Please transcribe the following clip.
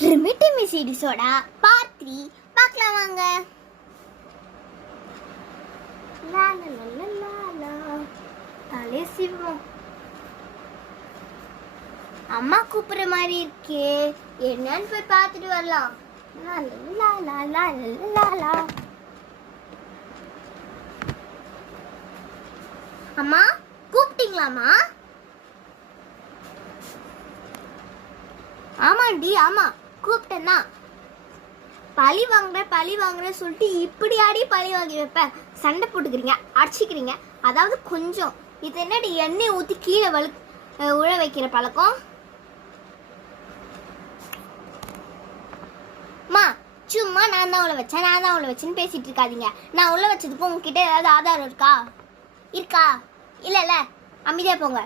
ரிமிட்டிமி சீரிஸோட part 3 பார்க்கலாம் வாங்க. லா லா லா லா லா தலை சிவம். அம்மா கூப்பிடுற மாதிரி இருக்கே, என்னன்னு போய் பார்த்துட்டு வரலாம். லா லா லா லா லா லா. அம்மா கூப்பிட்டீங்களாம்மா? ஆமாண்டி, ஆமா கூப்பிட்டேன்னா. பழி வாங்குற சொல்லிட்டு இப்படி ஆடி பழி வாங்கி வைப்பேன். சண்டை போட்டுக்கிறீங்க, அடிச்சுக்கிறீங்க. அதாவது கொஞ்சம் இது என்னடி எண்ணெய் ஊற்றி கீழே உழ வைக்கிற பழக்கம்? மா சும்மா நான் தான் உள்ள வச்சேன்னு பேசிட்டு இருக்காதீங்க. நான் உள்ள வச்சதுக்கு உங்ககிட்ட ஏதாவது ஆதாரம் இருக்கா? இல்லைல்ல, அமைதியா போங்க.